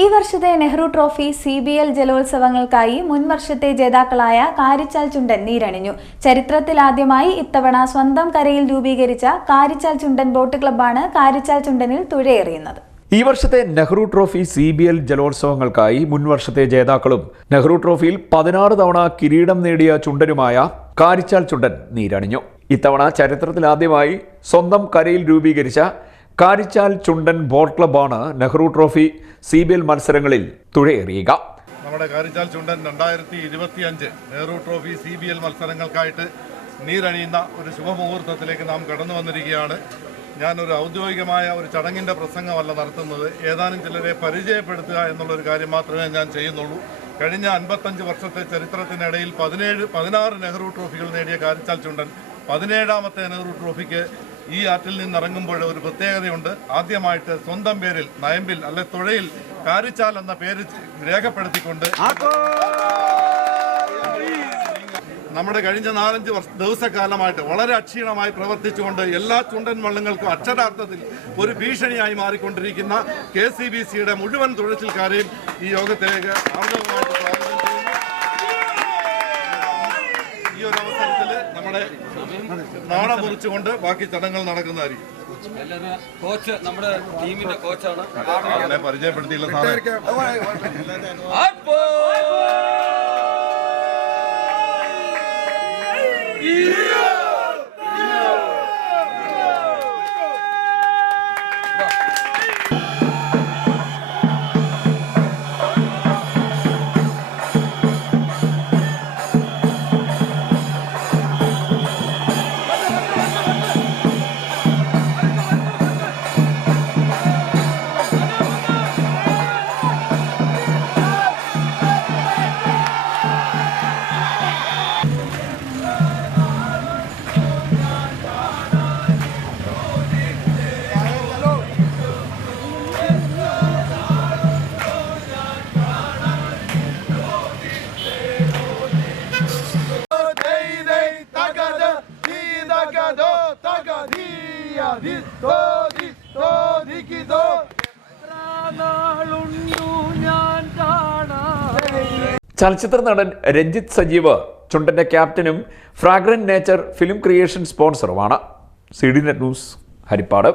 ഈ വർഷത്തെ Nehru trophy C B L ജലോത്സവങ്ങൾക്കായി മുൻ വർഷത്തെ ജേതാക്കളായ കാരിച്ചാൽ ചുണ്ടൻ നീരണിഞ്ഞു. ചരിത്രത്തിലാദ്യമായി ഇത്തവണ സ്വന്തം കരയിൽ രൂപീകരിച്ച കാരിച്ചാൽ ചുണ്ടൻ ബോട്ട് ക്ലബ്ബാണ് കാരിച്ചാൽ ചുണ്ടനിൽ തുഴയേറിയുന്നത്. ഈ വർഷത്തെ Nehru trophy C B L ജലോത്സവങ്ങൾക്കായി മുൻ വർഷത്തെ ജേതാക്കളും നെഹ്റു ട്രോഫിയിൽ പതിനാറ് തവണ കിരീടം നേടിയ ചുണ്ടനുമായ കാരിച്ചാൽ ചുണ്ടൻ നീരണിഞ്ഞു. ഇത്തവണ ചരിത്രത്തിലാദ്യമായി സ്വന്തം കരയിൽ രൂപീകരിച്ച Karichal Chundan boat ക്ലബാണ് Nehru trophy C B L മത്സരങ്ങളിൽ തുഴയേറിയുക. നമ്മുടെ കാരിച്ചാൽ ചുണ്ടൻ രണ്ടായിരത്തി ഇരുപത്തി അഞ്ച് Nehru trophy C B L മത്സരങ്ങൾക്കായിട്ട് നീരണിയുന്ന ഒരു ശുഭമുഹൂർത്തത്തിലേക്ക് നാം കടന്നു വന്നിരിക്കുകയാണ്. ഞാനൊരു ഔദ്യോഗികമായ ഒരു ചടങ്ങിന്റെ പ്രസംഗമല്ല നടത്തുന്നത്. ഏതാനും ചിലരെ പരിചയപ്പെടുത്തുക എന്നുള്ളൊരു കാര്യം മാത്രമേ ഞാൻ ചെയ്യുന്നുള്ളൂ. കഴിഞ്ഞ അൻപത്തഞ്ച് വർഷത്തെ ചരിത്രത്തിനിടയിൽ പതിനേഴ് പതിനാറ് നെഹ്റു ട്രോഫികൾ നേടിയ കാരിച്ചാൽ ചുണ്ടൻ പതിനേഴാമത്തെ നെഹ്റു ട്രോഫിക്ക് ഈ ആറ്റിൽ നിന്നിറങ്ങുമ്പോൾ ഒരു പ്രത്യേകതയുണ്ട്. ആദ്യമായിട്ട് സ്വന്തം പേരിൽ നയമ്പിൽ അല്ലെ തുഴയിൽ കാരിച്ചാൽ എന്ന പേര് രേഖപ്പെടുത്തിക്കൊണ്ട് നമ്മുടെ കഴിഞ്ഞ നാലഞ്ച് വർഷ ദിവസക്കാലമായിട്ട് വളരെ അക്ഷീണമായി പ്രവർത്തിച്ചുകൊണ്ട് എല്ലാ ചുണ്ടൻ വള്ളങ്ങൾക്കും അക്ഷരാർത്ഥത്തിൽ ഒരു ഭീഷണിയായി മാറിക്കൊണ്ടിരിക്കുന്ന കെ സി ബി സിയുടെ മുഴുവൻ തുഴച്ചിൽക്കാരെയും ഈ യോഗത്തിലേക്ക് ആർദ്രമായിട്ട് സ്വാഗതം ചെയ്യുന്നു. ഈ ഒരു നമ്മുടെ നാട മുറിച്ചുകൊണ്ട് ബാക്കി ചടങ്ങുകൾ നടക്കുന്നതായിരിക്കും. കോച്ച് നമ്മുടെ ടീമിന്റെ കോച്ചാണ്. പരിചയപ്പെടുത്തിയില്ല സാറേ ചലച്ചിത്ര നടൻ രഞ്ജിത്ത് സജീവ് ചുണ്ടന്റെ ക്യാപ്റ്റനും fragrant nature film creation സ്പോൺസറുമാണ്. C D net news Harippad.